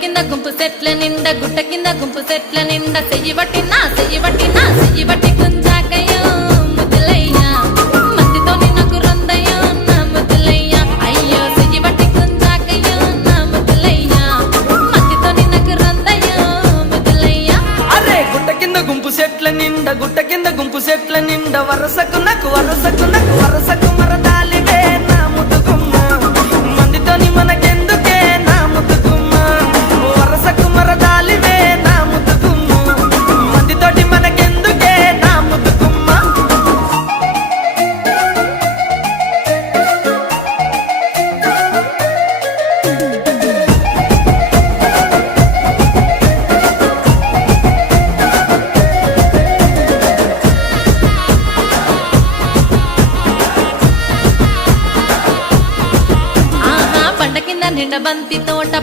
కింద గుంపు సెట్ల నిండా గుట్ట కింద గుంపు సెట్ల నిండా చెయ్యి బట్టి గుంజాకయ్యో ముద్దులయ్యా మందితో నాకు రొందయ్యో నా ముద్దులయ్యా అయ్యో చెయ్యి బట్టి గుంజాకయ్యో నా ముద్దులయ్యా మందితో నాకు రొందయ్యో ముద్దులయ్యా అరే గుట్ట కింద గుంపు సెట్ల నిండా వరసకు మరదాలివే నా ముద్దుగుమ్మ మందితోని మనకెందుకే నా ముద్దుగుమ్మ వరసకు మరదాలివే నా ముద్దుగుమ్మ మందితోటి మనకెందుకే నా ముద్దుగుమ్మ ఆహా పంట కింద నిండ బంతి తోట